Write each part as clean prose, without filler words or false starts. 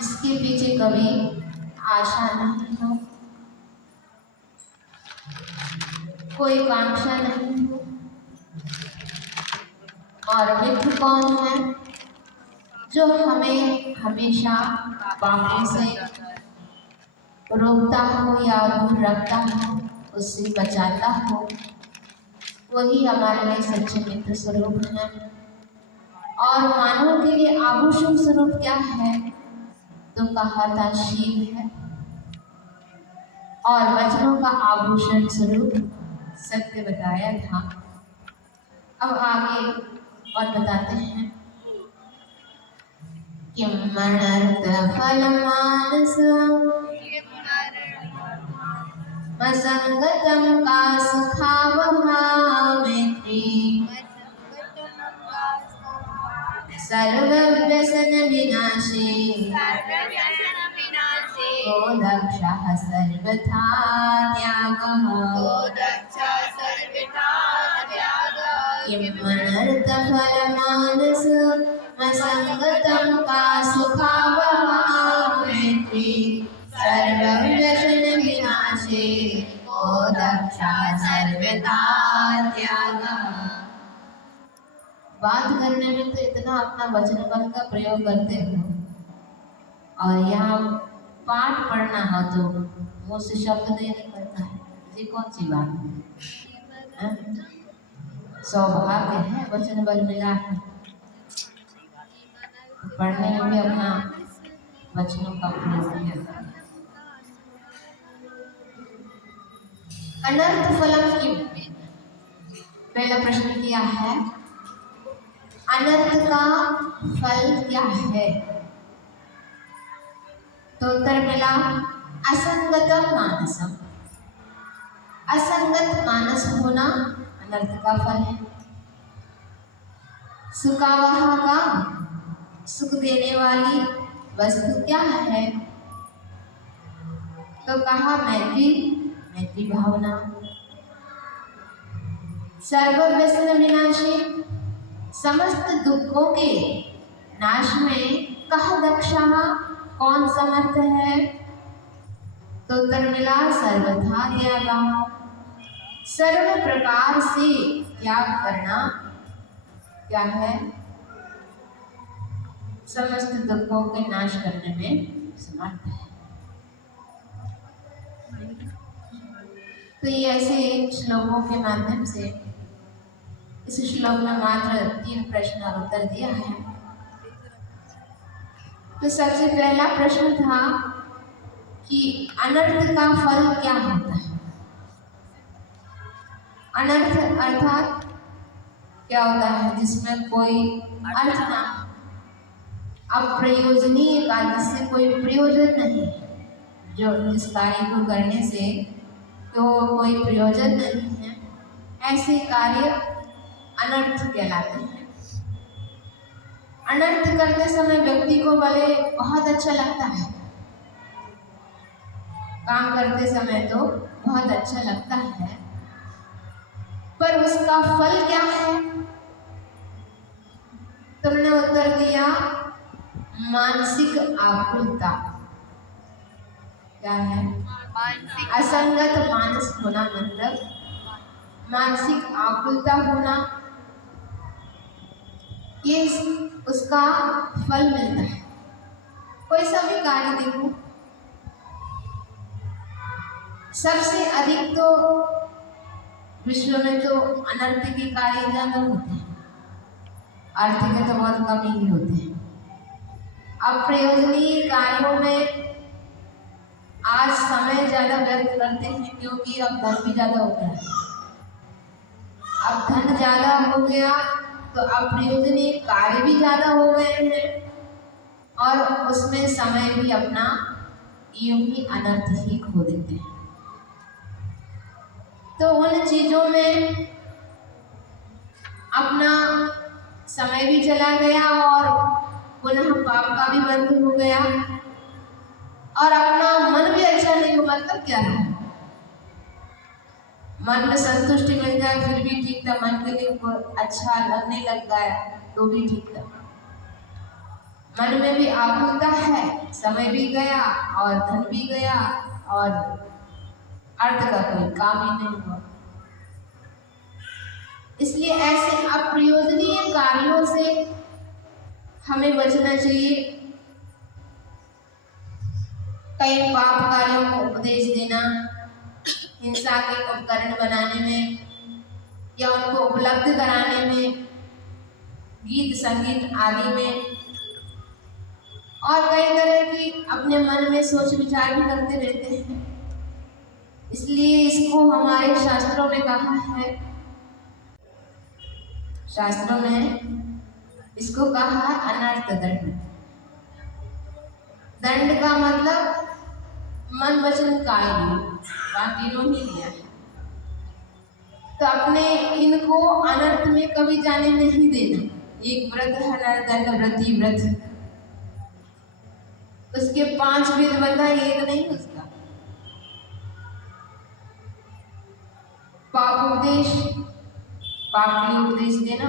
इसके पीछे कभी आशा नहीं हो, कोई कांक्षा नहीं हो। और मित्र कौन है? जो हमें हमेशा पापों से रोकता हो या दूर रखता हो, उससे बचाता हो, वही हमारे लिए सच्चे मित्र स्वरूप है। और मानव के लिए आभूषण स्वरूप क्या है? तो कहा था शील है, और वचनों का आभूषण स्वरूप सत्य बताया था। अब आगे और बताते हैं। किमनर्थ फलमानसं असंगतं का सुखावहा मैत्री सर्वव्यसन विनाशे को दक्षः सर्वथा त्यागः। किमनर्थ फलमानसं असंगतं का सुखावहा मैत्री सर्वव्यसन विनाशे को दक्षः सर्वथा त्यागः। बात करने में तो इतना अपना वचन बल का प्रयोग करते हो, और यहाँ पाठ पढ़ना हो तो मुँह से शब्द नहीं निकलता है। ये कौन सी बात है? सौभाग्य है वचन बल मिला है, पढ़ने में भी अपना वचनों का प्रयोग किया। अनर्थ फलम की पहला प्रश्न किया है, अनर्थ का फल क्या है? तो उत्तर मिला असंगत मानसम। असंगत मानस होना अनर्थ का फल है। सुखावहा का सुख देने वाली वस्तु क्या है? तो कहा मैत्री, मैत्री भावना। सर्वव्यसन विनाशी, समस्त दुखों के नाश में कह दक्षः, कौन समर्थ है? तो उत्तर मिला सर्वथा त्यागा। सर्व प्रकार से त्याग करना क्या है? समस्त दुखों के नाश करने में समर्थ है। तो ये ऐसे श्लोकों के माध्यम से इस श्लोक में मात्र 3 प्रश्न और उत्तर दिया है। तो सबसे पहला प्रश्न था कि अनर्थ का फल क्या होता है? अनर्थ अर्थात क्या होता है? जिसमें कोई अर्थ ना, अप्रयोजनीय कार्य, जिससे कोई प्रयोजन नहीं, जो जिस कार्य को करने से तो कोई प्रयोजन नहीं है, ऐसे कार्य अनर्थ कहलाते हैं। अनर्थ करते समय व्यक्ति को भले बहुत अच्छा लगता है, काम करते समय तो बहुत अच्छा लगता है, पर उसका फल क्या है? तुमने उत्तर दिया मानसिक आकुलता। क्या है? असंगत मानस होना मतलब मानसिक आकुलता होना, ये उसका फल मिलता है। कोई सा भी कार्य देखो, सबसे अधिक तो विश्व में तो अनर्थ के कार्य ज्यादा होते हैं, अर्थ के तो बहुत कम ही होते हैं। अप्रयोजनीय कार्यों में आज समय ज्यादा व्यर्थ करते हैं, क्योंकि अब धन भी ज्यादा हो गया। अब धन ज्यादा हो गया तो अप्रयोजनीय कार्य भी ज्यादा हो गए हैं, और उसमें समय भी अपना यूं ही अनर्थ ही खो देते हैं। तो उन चीजों में अपना समय भी चला गया, और पुनः पाप का भी बंध हो गया, और अपना मन भी अच्छा नहीं हो। मतलब क्या है? मन में संतुष्टि मिल जाए फिर भी ठीक था, मन के लिए अच्छा लगने लग गया तो भी ठीक था। मन में भी आकुलता है, समय भी गया और धन भी गया और अर्थ का कोई काम ही नहीं हुआ। इसलिए ऐसे अप्रयोजनीय कार्यों से हमें बचना चाहिए। कई पाप कार्यों को उपदेश देना, हिंसा के उपकरण बनाने में या उनको उपलब्ध कराने में, गीत संगीत आदि में, और कई तरह की अपने मन में सोच विचार भी करते रहते हैं। इसलिए इसको हमारे शास्त्रों में कहा है, शास्त्रों में इसको कहा है अनर्थ दंड। दंड का मतलब मन वचन काय तीनों ही लिया है। तो अपने इनको अनर्थ में कभी जाने नहीं देना। एक व्रत है नरदंड व्रती व्रत, उसके 5 वेद बताए, एक नहीं उसका। पाप उपदेश, पाप के लिए उपदेश देना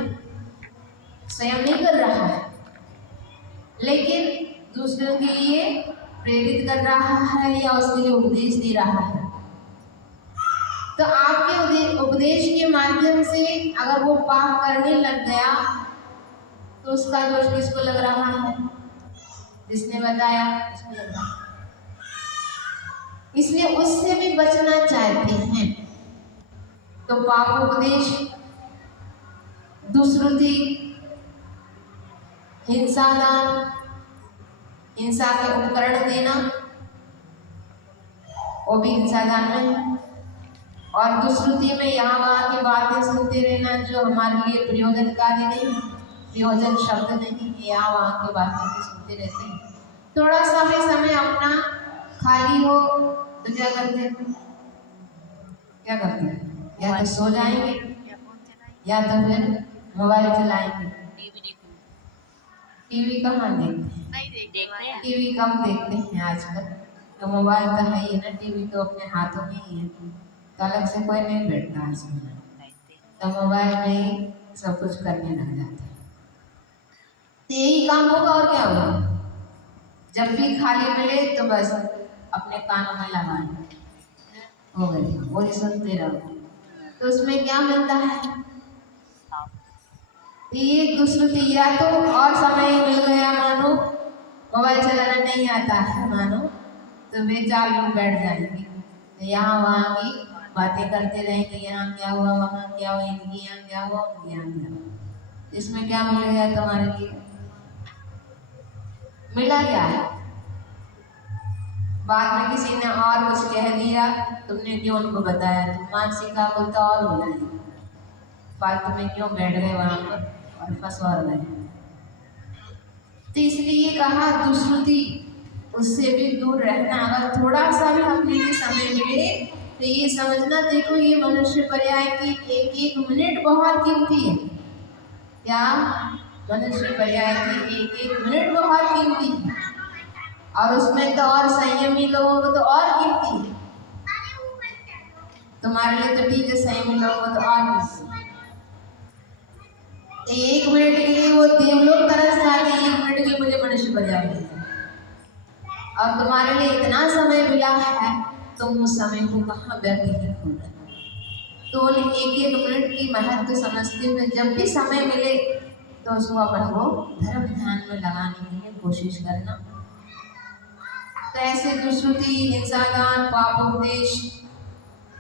स्वयं नहीं कर रहा है, लेकिन दूसरों के लिए प्रेरित कर रहा है या उसके लिए उपदेश दे रहा है। तो आपके उपदेश के माध्यम से अगर वो पाप करने लग गया तो उसका दोष किसको लग रहा है? जिसने बताया उसको लग रहा है। इसलिए उससे भी बचना चाहते हैं तो पाप उपदेश, दुष्कृति, हिंसा दान, हिंसा के उपकरण देना, वो भी हिंसा दान में, और दुष्कृति में यहाँ वहाँ की बातें सुनते रहना जो हमारे लिए प्रयोजनकारी नहीं, प्रयोजन शब्द नहीं, यहाँ वहाँ की बातें भी सुनते रहते हैं। थोड़ा सा भी समय अपना खाली हो तो क्या करते हैं? क्या करते हैं? या तो सो जाएंगे या तो फिर मोबाइल चलाएंगे। टीवी कहाँ देखते हैं? टीवी कम देखते हैं आजकल। तो मोबाइल तो है ही ना, टीवी तो अपने हाथों में ही है, तो अलग से कोई नहीं बैठता आजकल, तो मोबाइल में ही सब कुछ करने लग जाते हैं। तो यही काम होगा और क्या होगा? जब भी खाली मिले तो बस अपने कानों में लगाएं, हो गई, वही सुनते रहो। तो उसमें क्या मिलता है? ये दुष्कृति, या तो और समय मिल गया, मानो मोबाइल चलाना नहीं आता है मानो, तो वे 4 लोग बैठ जाएंगे, तो यहाँ वहाँ की बातें करते रहेंगे, यहाँ क्या हुआ, वहाँ क्या हुआ, इनकी यहाँ क्या हुआ, उनकी यहाँ क्या हुआ। इसमें क्या मिल गया तुम्हारे लिए? मिला क्या है? बाद में किसी ने और कुछ कह दिया, तुमने क्यों उनको बताया? तुम मानसिक का बोलता और बोला, फालतू में क्यों बैठ गए वहाँ पर और फंसवा गए। तो इसलिए कहा दुष्कृति, उससे भी दूर रहना। अगर थोड़ा सा भी अपने लिए समय मिले तो ये समझना, देखो ये मनुष्य पर्याय की एक एक मिनट बहुत कीमती है। क्या? मनुष्य पर्याय की एक एक मिनट बहुत कीमती है, और उसमें तो और संयमी लोगों को तो और कीमती है। तुम्हारे लिए तो ठीक है, संयमी लोगों को तो और कीमती है। 1 मिनट के लिए वो देवलोक तरस जाते हैं, 1 मिनट के लिए मुझे मनुष्य पर्याय मिलता है, और तुम्हारे लिए इतना समय मिला है, तुम उस समय को कहाँ व्यर्थ नहीं होना। तो उन 1-1 मिनट की महत्व समझते हुए जब भी समय मिले तो उसको अपन को धर्म ध्यान में लगाने के लिए कोशिश करना। तो ऐसे दुष्कृति, हिंसा दान, पाप उपदेश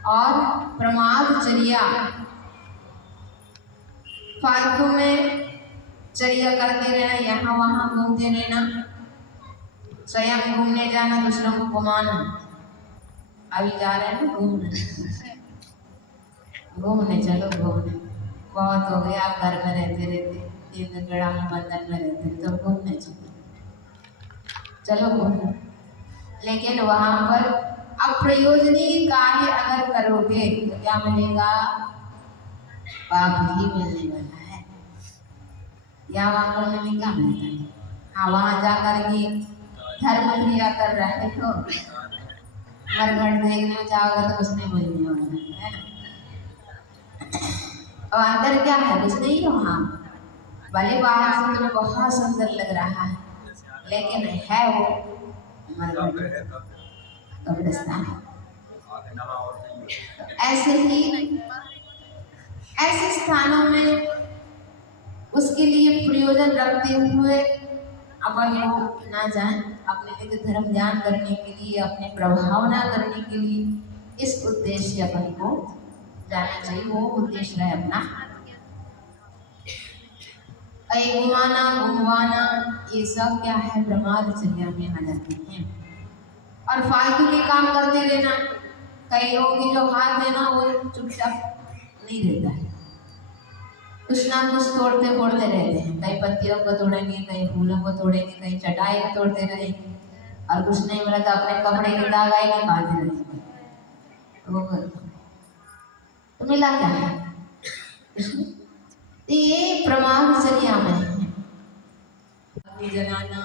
और प्रमादचर्या, फालतू में चर्या करते रहना, यहाँ वहाँ घूमते रहना, स्वयं घूमने जाना, दूसरों को घुमाना। अभी जा रहे हैं ना घूमने चलो घूमने, बहुत हो गया आप घर में रहते रहते, 3 गड़ा में बंधन में रहते, तो घूमने चलो घूमने। लेकिन वहाँ पर अप्रयोजनीय कार्य अगर करोगे तो क्या मिलेगा? पाप ही मिलने वाला है। यहाँ वहाँ करने में क्या मिलता है? हाँ, वहाँ जाकर के धर्म क्रिया कर रहे हो, मरघट देखने जाओगे तो कुछ नहीं मिलने वाला है। और अंदर क्या है? कुछ नहीं है वहाँ। भले बाहर से तुम्हें बहुत सुंदर लग रहा है, लेकिन है वो कब्रिस्तान। ऐसे ही ऐसे स्थानों में उसके लिए प्रयोजन रखते हुए अपन लोग ना जाएं, अपने लिए धर्म ज्ञान करने के लिए, अपने प्रभावना करने के लिए, इस उद्देश्य से अपन को जाना चाहिए। वो उद्देश्य है अपना घुमाना घुमवाना, ये सब क्या है, ब्रह्मचर्य में आ जाते हैं। और फालतू के काम करते रहना, कई लोगों की जो हाथ है ना वो चुपचाप नहीं रहता है, कुछ ना कुछ तोड़ते फोड़ते रहते हैं। कई पत्तियों को तोड़ेंगे, कई फूलों को तोड़ेंगे, कई चटाई को तोड़ते रहेंगे, और कुछ नहीं मिला तो अपने कपड़े के दाग आए निकालते रहेंगे। तो मिला क्या है? ये ब्रह्मचर्य में है। जलाना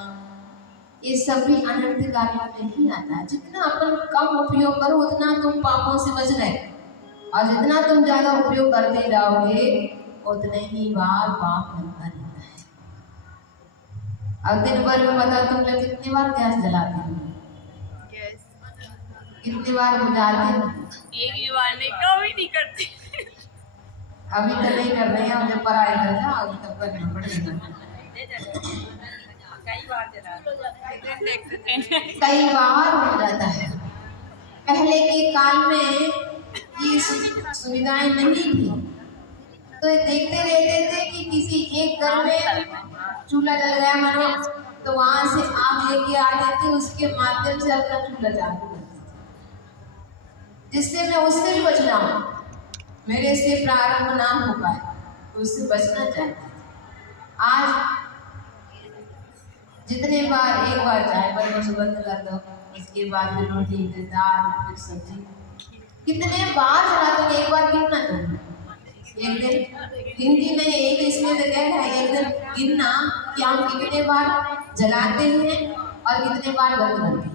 ये सब भी अनर्थ कार्यों में ही आता है। जितना अपन कम उपयोग करो उतना तुम पापों से बच रहे, और जितना तुम ज्यादा उपयोग करते जाओगे उतने ही बार पाप लगता रहता है। अब दिन भर में बताओ तुम लोग कितनी बार गैस जलाते हो? कितनी बार बुझाते हो? एक ही बार नहीं, कभी नहीं करते। अभी तो नहीं कर रहे हैं, जब पढ़ाई कर जाओ अभी तक करना पड़ेगा। कई बार हो जाता है। पहले के काल में ये सुविधाएं नहीं थी, तो देखते रहते थे कि किसी एक घर में चूल्हा जल गया मानो, तो वहां से आग लेके आ जाते, उसके माध्यम से अपना चूल्हा चालू करते थे, जिससे मैं उससे भी बचना हूँ, मेरे से प्रारंभ ना हो पाए, तो उससे बचना चाहते थे। आज जितने बार, एक बार चाय पर सुगंध कर दो, इसके बाद फिर रोटी, फिर दाल, फिर सब्जी, कितने बार चला दो? एक बार गिनना तुम, एक दिन गिनती नहीं, एक इसमें तो कह रहा है एक दिन गिनना कि हम कितने बार जलाते हैं और कितने बार बंद करते हैं।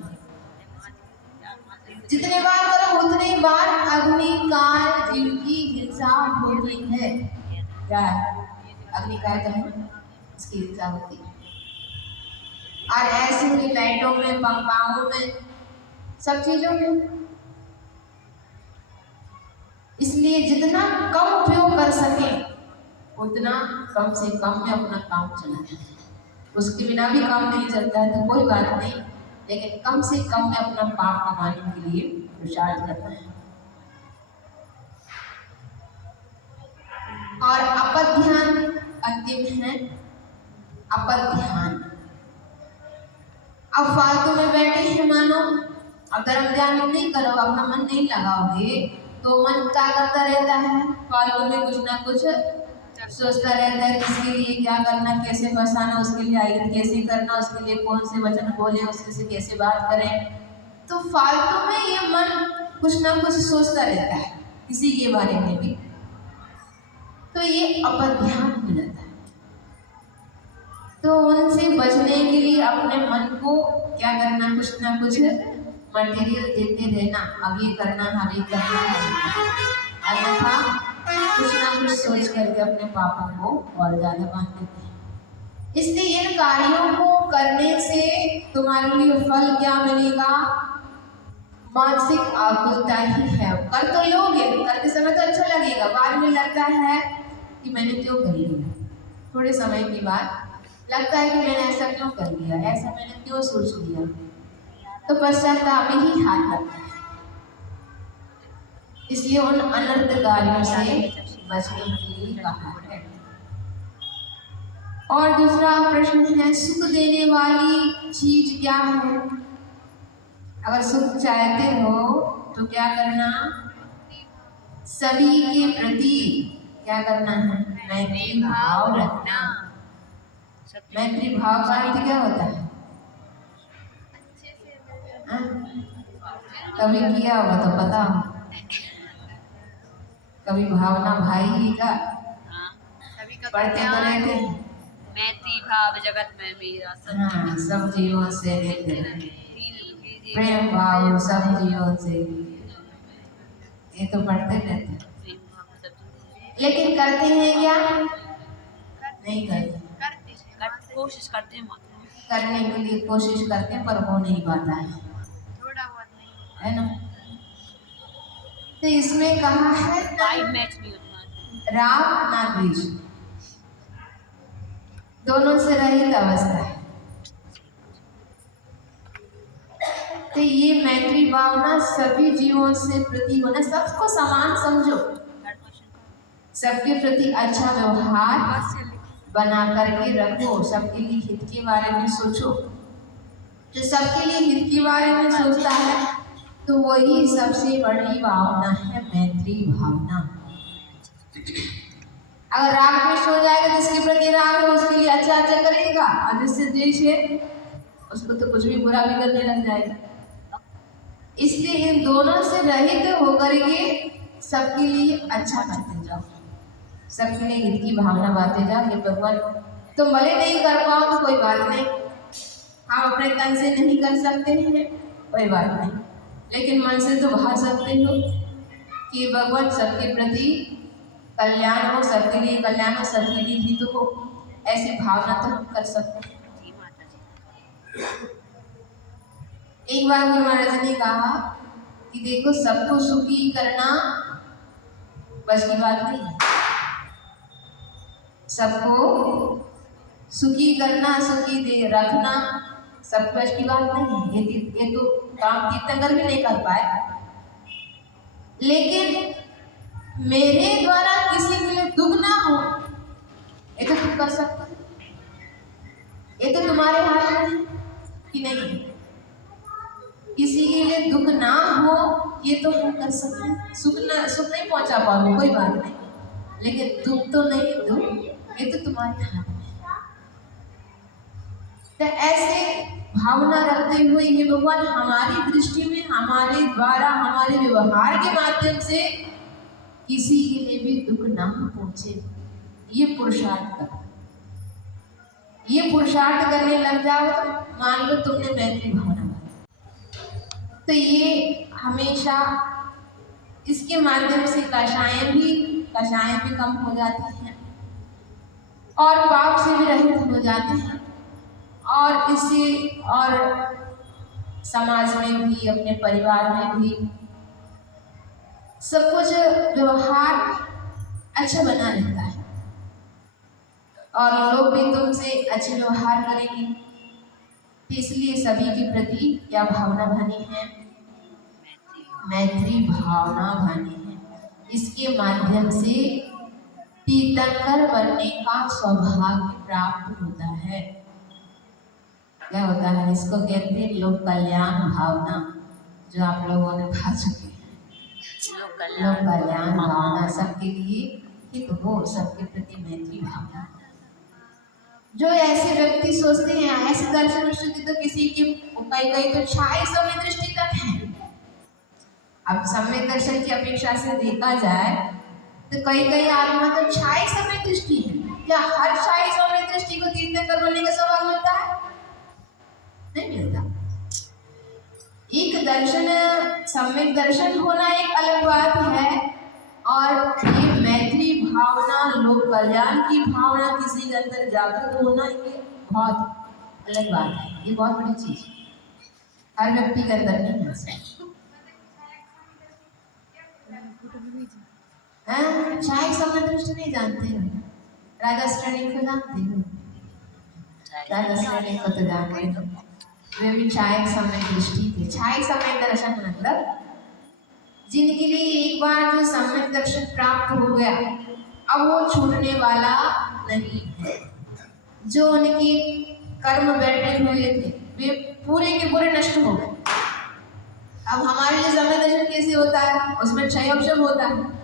जितने बार करो उतने बार अग्नि का जीव की हिंसा होती है। क्या है? अग्नि का है, इसकी हिंसा होती है। और ऐसे ही लाइटों में, पंखाओं में, सब चीजों में। इसलिए जितना कम उपयोग कर सके उतना कम से कम में अपना काम चलाना है। उसके बिना भी काम नहीं चलता है तो कोई बात नहीं, लेकिन कम से कम में अपना पाप कमाने के लिए पुरुषार्थ करना है। और अपध्यान अंतिम है, अपध्यान। अब फालतू में बैठे हैं मानो, अगर हम ध्यान नहीं करो, अपना मन नहीं लगाओगे, तो मन क्या करता रहता है? फालतू में कुछ ना कुछ सोचता रहता है, किसके लिए क्या करना, कैसे फंसाना, उसके लिए आयरन कैसे करना, उसके लिए कौन से वचन बोले, उसके से कैसे बात करें। तो फालतू में ये मन कुछ ना कुछ सोचता रहता है किसी के बारे में भी, तो ये अपध्यान हो जाता है। तो उनसे बचने के लिए अपने मन को क्या करना, कुछ ना कुछ मटेरियल देते रहना, अब ये करना, अब ये करना, अन्यथा कुछ ना कुछ सोच करके अपने पापों को और ज्यादा बांध देते हैं। इसलिए इन कार्यों को करने से तुम्हारे लिए फल क्या मिलेगा? मानसिक आकुलता ही है। कर तो लोगे, करते समय तो अच्छा लगेगा, बाद में लगता है कि मैंने क्यों कर लिया। थोड़े समय के बाद लगता है कि मैंने ऐसा क्यों कर लिया, ऐसा मैंने क्यों सोच लिया, तो पश्चाताप ही हाथ लगता है। इसलिए उन अनर्थ कार्यों से बचने के लिए कहा है। और दूसरा प्रश्न है, सुख देने वाली चीज क्या है? अगर सुख चाहते हो तो क्या करना? सभी के प्रति क्या करना है? मैत्री भाव रखना। मैत्री भाव का अर्थ क्या होता है? कभी किया होगा तो पता हो, कभी भावना भाई ही का पढ़ते तो रहते हैं, मैत्री भाव जगत में मेरा हाँ, सब जीवों से प्रेम भाव सब जीवों से, ये तो पढ़ते रहते हैं, लेकिन करते हैं क्या? नहीं करते। कोशिश करते हैं, करने के लिए कोशिश करते हैं पर हो नहीं पाता है, थोड़ा बहुत नहीं। है ना। तो इसमें कहा है लाइव मैच नहीं होता। राग ना द्वेष, दोनों से रहित अवस्था है। तो ये मैत्री भावना सभी जीवों से प्रति होना, सबको समान समझो, सबके प्रति अच्छा व्यवहार बना करके रखो, सबके लिए हित के बारे में सोचो। जो सबके लिए हित के बारे में सोचता है तो वही सबसे बड़ी भावना है मैत्री भावना। अगर राग द्वेष हो जाएगा, जिसके प्रति राग है उसके लिए अच्छा अच्छा करेगा, और जिससे द्वेष है उसको तो कुछ भी बुरा भी करने लग जाएगा। इसलिए इन दोनों से रहित होकर के सबके लिए अच्छा करते जाओ, सबके लिए हित की भावना बांटे जाओ। ये भगवान तुम भले नहीं कर पाओ तो कोई बात नहीं, हम अपने तन से नहीं कर सकते हैं कोई बात नहीं, लेकिन मन से तो भाव सकते हो कि भगवान सबके प्रति कल्याण हो, सबके लिए कल्याण हो, सबके लिए हित हो, ऐसी भावना तो हम कर सकते हैं। एक बार गुरु महाराज ने कहा कि देखो सबको सुखी करना बस की बात नहीं है, सबको सुखी करना, सुखी दे रखना सब बस की बात नहीं है। ये तो काम तीर्थंकर भी नहीं कर पाए, लेकिन मेरे द्वारा किसी के लिए दुख ना हो ये तो तुम कर सकते हो, ये तो तुम्हारे हाथ में है कि नहीं। किसी के लिए दुख ना हो ये तो हम कर सकते हैं, सुख नहीं पहुंचा पाओगे कोई बात नहीं, लेकिन दुख तो नहीं दो ये तो तुम्हारे हाथ में है। तो ऐसे भावना रखते हुए ये भगवान हमारी दृष्टि में हमारे द्वारा हमारे व्यवहार के माध्यम से किसी के लिए भी दुख ना पहुंचे, ये पुरुषार्थ करो। ये पुरुषार्थ करने लग जाओ तो मान लो तुमने मैत्री भावना। तो ये हमेशा इसके माध्यम से कषायें भी कम हो जाती हैं और पाप से भी रहित हो जाते हैं, और इससे और समाज में भी अपने परिवार में भी सब कुछ व्यवहार अच्छा बना रहता है और लोग भी तुमसे अच्छे व्यवहार करेंगे। तो इसलिए सभी के प्रति क्या भावना बनी है, मैत्री भावना बनी है। इसके माध्यम से तीर्थंकर बनने का सौभाग्य प्राप्त होता है। क्या होता है, इसको कहते हैं लोक कल्याण भावना, जो आप लोगों ने पा चुके हैं। लोक कल्याण भावना सबके लिए हित हो, सबके प्रति मैत्री भावना। जो ऐसे व्यक्ति सोचते हैं ऐसे दर्शन दृष्टि तो किसी की कई तो छाई समय दृष्टि तक है। अब सम्यक दर्शन की अपेक्षा से देखा जाए तो कई आत्मा तो छाई समय दृष्टि है। क्या हर छाई समय दृष्टि को तीर्थंकर बनने का सौभाग्य मिलता है? नहीं मिलता। एक दर्शन सम्यक दर्शन होना एक अलग बात है, और ये मैत्री भावना लोक कल्याण की भावना किसी के अंदर जागृत होना ये बहुत अलग बात है, ये बहुत बड़ी चीज हर व्यक्ति के अंदर नहीं है। छाई समय दृष्टि नहीं जानते हो, राजा श्रेणी को जानते हो, राजा श्रेणी को तो जानते हो, वे भी छाई समय दृष्टि थे। छाई समय दर्शन मतलब जिनके लिए एक बार जो सम्यक दर्शन प्राप्त हो गया अब वो छूटने वाला नहीं है। जो उनके कर्म बैठे हुए थे वे पूरे के पूरे नष्ट हो गए। अब हमारे लिए सम्यक दर्शन कैसे होता है, उसमें 6 ऑप्शन होता है।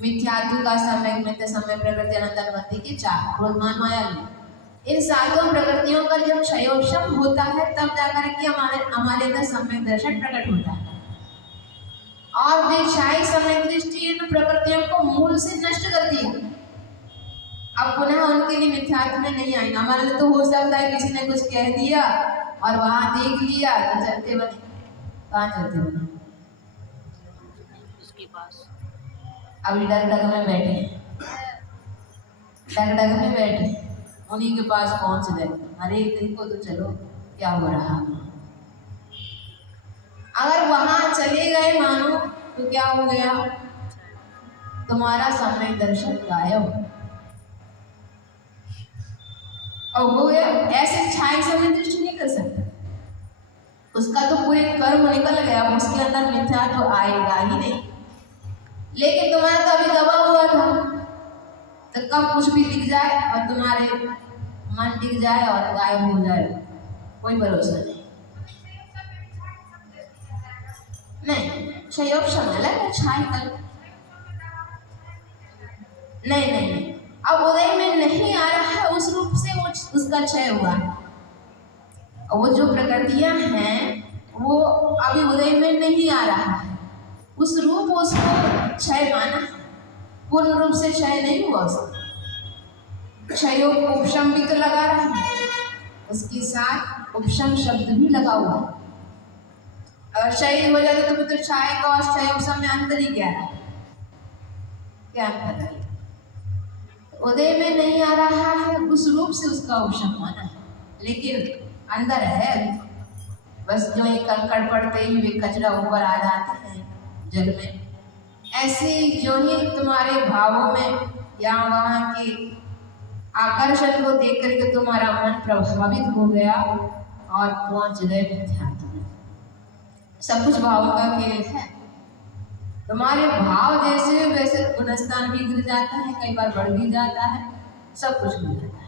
मिथ्यात्व का सम्यक, मिथ्या समय, प्रकृति, अनंत अनुबंधी के 4 क्रोध मान माया। इन 7 प्रकृतियों का जब 6 ऑप्शन होता है तब जाकर के हमारे अंदर सम्यक दर्शन प्रकट होता है, और वे छाई समय दृष्टि इन प्रकृतियों को मूल से नष्ट कर दिया। अब पुनः उनके लिए मिथ्यात्व में नहीं आएगा। हमारे लिए तो हो सकता है किसी ने कुछ कह दिया और वहां देख लिया तो चलते बने। कहाँ चलते बने? उसके पास अभी डग में बैठे, डग में बैठे, उन्हीं के पास पहुंच गए। अरे देखो तो चलो क्या हो रहा है। अगर वहां चले गए मानो तो क्या हो गया, तुम्हारा सम्यक दर्शन गायब। और हो गया। ऐसे छाई समय दृष्टि नहीं कर सकता, उसका तो पूरे कर्म निकल गया, उसके अंदर मिथ्या तो आएगा ही नहीं। लेकिन तुम्हारा तो अभी दबा हुआ था, तो कब कुछ भी दिख जाए और तुम्हारे मन दिख जाए और गायब हो जाए, कोई भरोसा नहीं। नहीं, क्षयोग समय लगे छाई तक। नहीं नहीं नहीं, अब उदय में नहीं आ रहा है उस रूप से, वो उसका क्षय हुआ है। और वो जो प्रकृतियां हैं वो अभी उदय में नहीं आ रहा है, उस रूप उसको क्षय माना है, पूर्ण रूप से क्षय नहीं हुआ उसका। क्षयोग उपशम भी तो लगा रहा है, उसके साथ उपशम शब्द भी लगा हुआ है। अगर क्षय हो जाए तो फिर तो क्षय का और क्षय उपशम में अंतर ही क्या है, क्या अंतर है? उदय में नहीं आ रहा है उस रूप से उसका उपशम माना है, लेकिन अंदर है अभी। बस जो एक कंकड़ पड़ते ही वे कचरा ऊपर आ जाते हैं जल में, ऐसे जो ही तुम्हारे भावों में या वहाँ के आकर्षण को देख करके तुम्हारा मन प्रभावित हो गया और पहुंच गए मिथ्यात्व में। सब कुछ भावों का खेल है। तुम्हारे भाव जैसे वैसे गुणस्थान भी गिर जाता है, कई बार बढ़ भी जाता है, सब कुछ हो जाता है।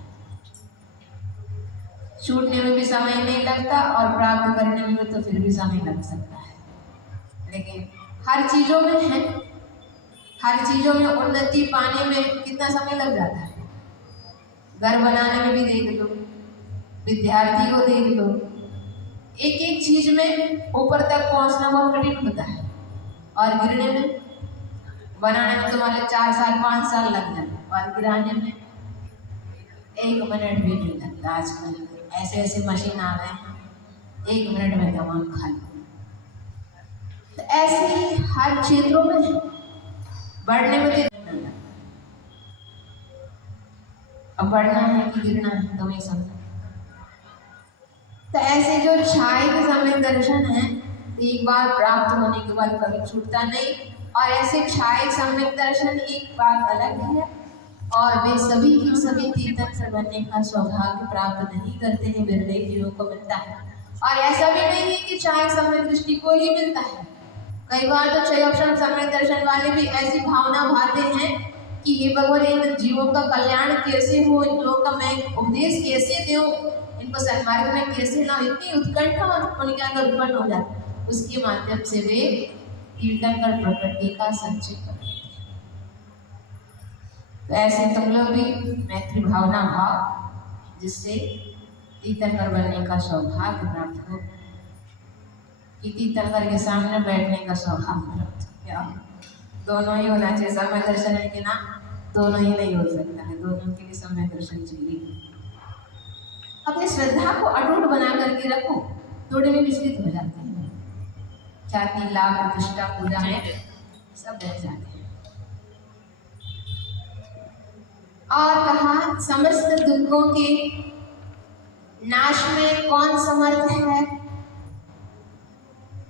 छूटने में भी समय नहीं लगता और प्राप्त करने में तो फिर भी समय लग सकता है। लेकिन हर चीजों में है, हर चीजों में उन्नति पाने में कितना समय लग जाता है। घर बनाने में भी देख लो, विद्यार्थी को देख लो, एक एक चीज में ऊपर तक पहुंचना बहुत कठिन होता है, और गिरने में, बनाने में तुम्हारे 4 साल 5 साल लग जाए, और गिराने में 1 मिनट भी नहीं लगता। आजकल ऐसे ऐसे मशीन आ गए हैं, 1 मिनट में तमाम खाली। तो ऐसे ही हर क्षेत्रों में है, बढ़ने में तो अब बढ़ना है कि गिरना है तो नहीं समझ। तो ऐसे जो छाई के समय दर्शन है, एक बार प्राप्त होने के बाद कभी छूटता नहीं। और ऐसे छाई समय दर्शन एक बात अलग है, और वे सभी के सभी तीर्थंकर बनने का सौभाग्य प्राप्त नहीं करते हैं, विरले जीवों को मिलता है। और ऐसा भी नहीं है कि छाई समय दृष्टि को ही मिलता है। कई बार तो क्षयोक्षम समय दर्शन वाले भी ऐसी भावना भाते हैं कि ये भगवान इन जीवों का कल्याण कैसे हो, इन लोगों का मैं उपदेश कैसे दूं, इनको सन्मार्ग में कैसे ना, इतनी उत्कंठा उनके अंदर उत्पन्न हो जाती है। उसके माध्यम से वे तीर्थंकर प्रकृति का संचय करते हैं। तो ऐसे तुम लोग भी मैत्री भावना भाव, जिससे तीर्थंकर बनने का सौभाग्य प्राप्त हो, कि तीर्थंकर के सामने बैठने का सौभाग्य प्राप्त हो। क्या दोनों ही होना चाहिए, समय दर्शन है कि ना, दोनों ही नहीं हो सकता है, दोनों के लिए समय दर्शन चाहिए। अपनी श्रद्धा को अटूट बना करके रखो, थोड़े में विचलित हो जाते हैं, ख्याति लाभ प्रतिष्ठा पूजा में सब रह जाते हैं। और कहा समस्त दुखों के नाश में कौन समर्थ है,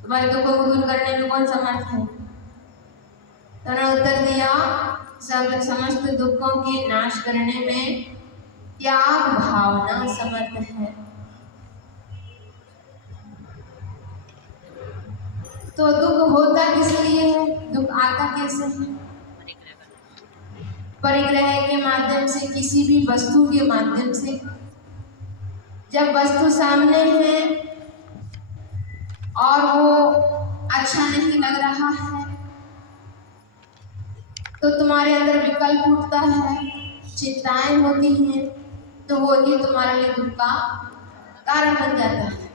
तुम्हारे दुखों को दूर करने में कौन समर्थ है? तो उन्होंने उत्तर दिया, समस्त दुखों के नाश करने में त्याग भावना समर्थ है। तो दुख होता किस लिए है, दुख आता कैसे है? परिग्रह के माध्यम से, किसी भी वस्तु के माध्यम से। जब वस्तु सामने है और वो अच्छा नहीं लग रहा है, तो तुम्हारे अंदर विकल्प उठता है, चिंताएं होती हैं, तो वो ही तुम्हारे लिए दुख का कारण बन जाता है।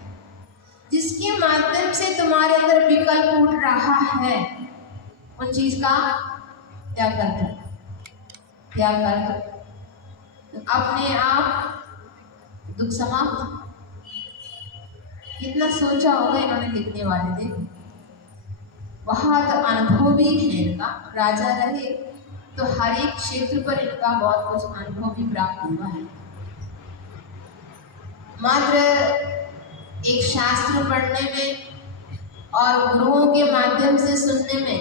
जिसके माध्यम से तुम्हारे अंदर विकल्प उठ रहा है, उन चीज का त्याग कर दो, त्याग कर दो, अपने आप दुख समाप्त। कितना सोचा होगा इन्होंने लिखने वाले, देखो बहुत अनुभव भी है इनका। राजा रहे तो हर एक क्षेत्र पर इनका बहुत कुछ अनुभव भी प्राप्त हुआ है। मात्र एक शास्त्र पढ़ने में और गुरुओं के माध्यम से सुनने में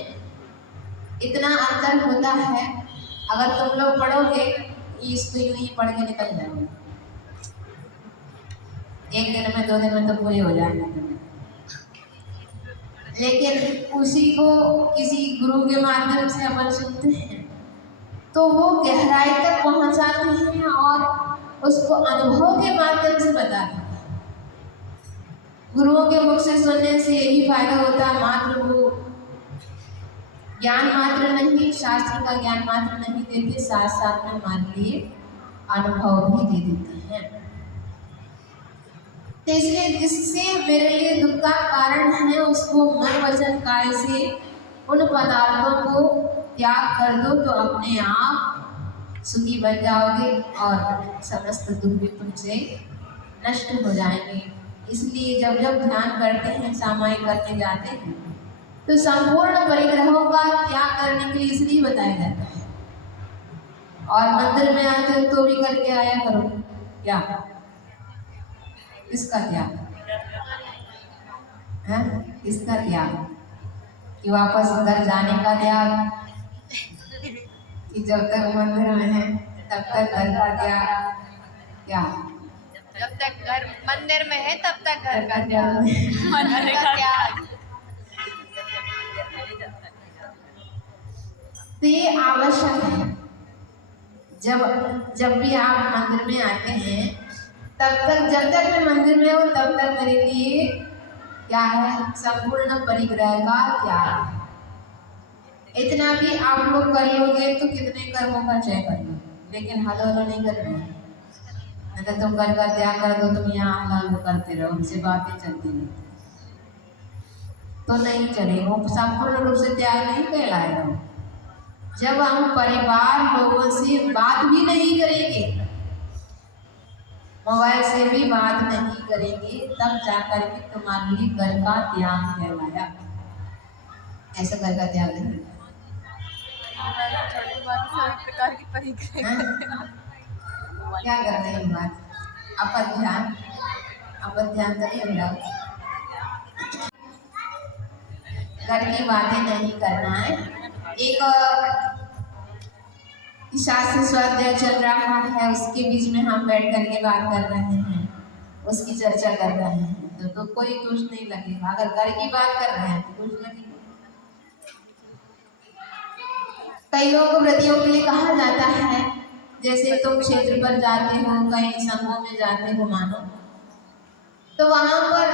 इतना अंतर होता है। अगर तुम लोग पढ़ोगे इसको यूं ही पढ़ के निकल जाओगे, एक दिन में 2 दिन में तो पूरे हो जाएंगे। लेकिन उसी को किसी गुरु के माध्यम से अपन सुनते हैं तो वो गहराई तक पहुंचाते हैं और उसको अनुभव के माध्यम से बताते हैं। गुरुओं के मुख से सुनने से यही फायदा होता है, मात्र वो ज्ञान मात्र नहीं, शास्त्र का ज्ञान मात्र नहीं देते, साथ साथ में हमारे लिए अनुभव भी दे देते हैं। तो इसलिए जिससे मेरे लिए दुख का कारण है उसको मन वचन काय से उन पदार्थों को त्याग कर दो तो अपने आप सुखी बन जाओगे और समस्त दुख भी तुमसे नष्ट हो जाएंगे। इसलिए जब जब ध्यान करते हैं, सामायिक करने जाते हैं तो संपूर्ण परिग्रहों का त्याग करने के लिए इसलिए बताया जाता है। और मंदिर में आते हो तो भी करके आया करो। क्या किसका त्याग है? किसका त्याग? कि वापस घर जाने का त्याग, कि जब तक मंदिर में है तब तक घर का त्याग? क्या जब तक घर मंदिर में है तब तक घर का त्याग, त्याग? घर का त्याग। तो ये आवश्यक है। जब भी आप मंदिर में आते हैं तब तक, जब तक मैं मंदिर में हूँ तब तक मेरे लिए क्या है? संपूर्ण परिग्रह का त्याग है। इतना भी आप लोग कर लोगे तो कितने कर्मों का क्षय कर लो, लेकिन हलो हलो नहीं कर रहे। अगर तुम घर का त्याग कर दो, तुम यहाँ हलो करते रहो, उनसे बातें चलती रहती तो नहीं चलेगा, वो संपूर्ण रूप से त्याग नहीं कहलाएगा। जब हम परिवार लोगों से बात भी नहीं करेंगे, मोबाइल से भी बात नहीं करेंगे, तब जाकर के तुम्हारे लिए घर का त्याग कहलाया। ऐसा घर का त्याग नहीं। प्रकार की परिक्रिया क्या कर रहे हैं बात? अपन ध्यान तो नहीं रहा। घर की बातें नहीं करना है। एक शास्त्र स्वाध्याय चल रहा है, उसके बीच में हम बैठ करके बात कर रहे हैं, उसकी चर्चा कर रहे हैं तो कोई दोष नहीं लगेगा। अगर घर की बात कर रहे हैं तो दोष लगेगा। कई लोग व्रतियों के लिए कहा जाता है, जैसे तुम क्षेत्र पर जाते हो, कई संघों में जाते हो मानो, तो वहां पर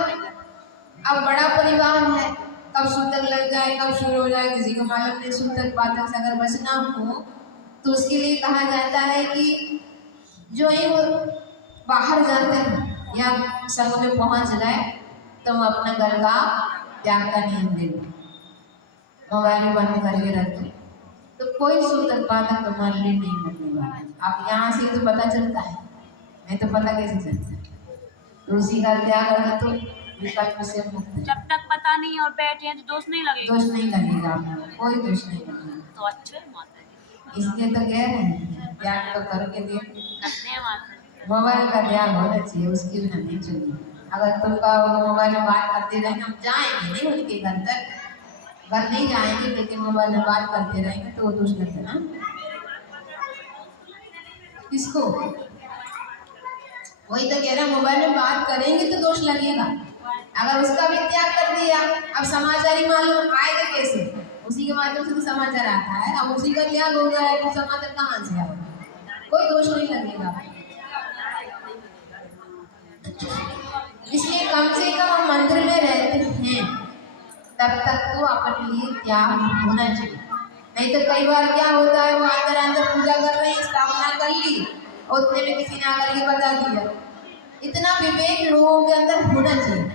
अब बड़ा परिवार है, कब सूतक लग जाए, कब शुरू हो जाए, किसी को मालूम नहीं। सूतक पातक से अगर बचना हो तो उसके लिए कहा जाता है कि जो ही वो बाहर जाते हैं या संघ में पहुंच गए तो हम अपना घर का त्याग का नियम दे दो, मोबाइल में बंद करके रख दो, तो कोई सूतक पातक तुम्हारे लिए नहीं करने वाला। आप यहाँ से तो पता चलता है, नहीं तो पता कैसे चलता है? तो उसी का त्याग कर तो विकल्प से मुक्त है। जब तक पता नहीं और बैठे हैं तो दोष नहीं लगेगा। दोष नहीं लगेगा, कोई दोष नहीं लगेगा। तो अच्छे माता जी, इसलिए तो कह रहे हैं त्याग तो करके दे। करते हैं माता जी। मोबाइल का त्याग होना चाहिए, उसकी बिना नहीं चलेगी। अगर तुमका मोबाइल में बात करते रहेंगे, हम जाएंगे नहीं उनके घर तक, घर नहीं जाएंगे लेकिन मोबाइल में बात करते रहेंगे तो वो दोष लगता ना किसको? वही तो कह रहा, मोबाइल में बात करेंगे तो दोष लगेगा। अगर उसका भी त्याग कर दिया, अब समाचार ही मालूम आएगा कैसे? उसी के माध्यम से तो समाचार आता है। अब उसी का त्याग हो गया है तो समाचार कहाँ से आएगा? कोई दोष नहीं लगेगा। इसलिए कम से कम हम मंदिर में रहते हैं तब तक तो अपने लिए त्याग होना चाहिए। नहीं तो कई बार क्या होता है, वो अंदर पूजा कर रहे हैं, स्थापना कर ली और उतने में किसी ने आकर के बता दिया। इतना विवेक लोगों के अंदर होना चाहिए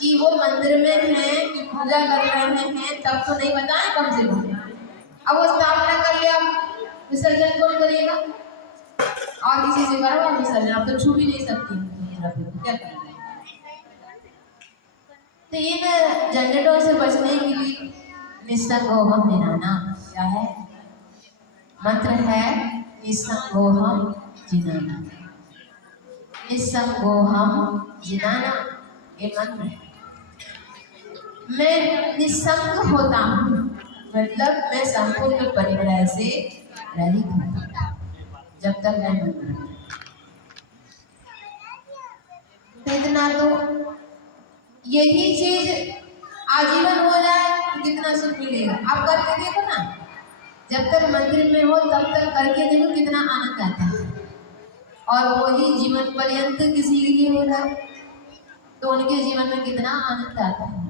कि वो मंदिर में हैं, कि पूजा कर रहे हैं, तब तो नहीं बताएं कम से कम। अब वो स्थापना कर लिया, विसर्जन कौन करेगा? और किसी से करवा विसर्जन, अब तो छू भी नहीं सकती, क्या करें? तो इन झंझटों से बचने के लिए निस्संगोहम जिनाना क्या है? मंत्र है निस्संगोहम जिनाना। निस्संगोहम जिनाना, ये मंत्र है। मैं निस्संग होता हूँ, मतलब मैं संपूर्ण परिग्रह से रहित हूँ जब तक मैं मंत्र हूँ। इतना तो यही चीज आजीवन हो जाए तो कितना सुख मिलेगा। आप करके देखो ना, जब तक मंदिर में हो तब तक करके देखो कितना आनंद आता है। और वही जीवन पर्यंत किसी के लिए हो जाए तो उनके जीवन में कितना आनंद आता है।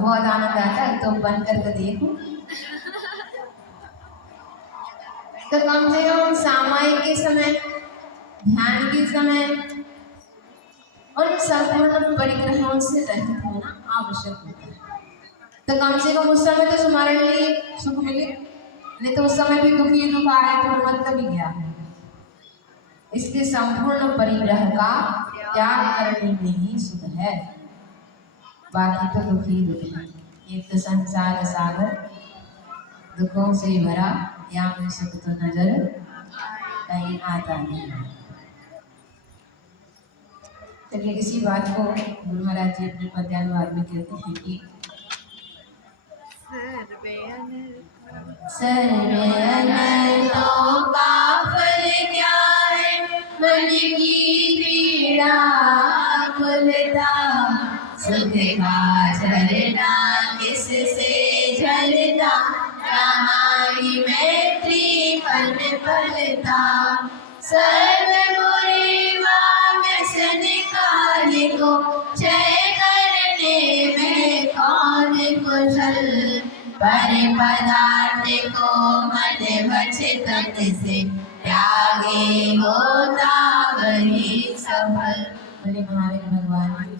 बहुत आनंद आता है, तो बन करके देखो। तो कम से कम सामायिक के समय, ध्यान के समय उन संपूर्ण परिग्रहों से रहित होना आवश्यक होता है। तो कम से कम उस समय तो तुम्हारे लिए सुख मिले, नहीं तो उस समय भी दुखी दुख आए तो मतलब ही क्या है। इसके संपूर्ण परिग्रह का त्याग करने में ही सुख है, बाकी तो दुखी दुख है। एक तो संसार सागर दुखों से भरा, यहाँ में सुख तो नजर कहीं आता नहीं। चलिए इसी बात को गुरु महाराज जी अपने पद्यानुवाद में कहते हैं कि सर्वे अनर्थों का फल क्या है, मन की पीड़ा कुलता, सुख का झरना किससे झरता, कहानी मैत्री फल फलता, सर्व बुरी व्यसन काल को जय करने में कौन कुशल, पर पदार्थ को मन वच तन से त्यागे होता वही सफल। बोले महावीर भगवान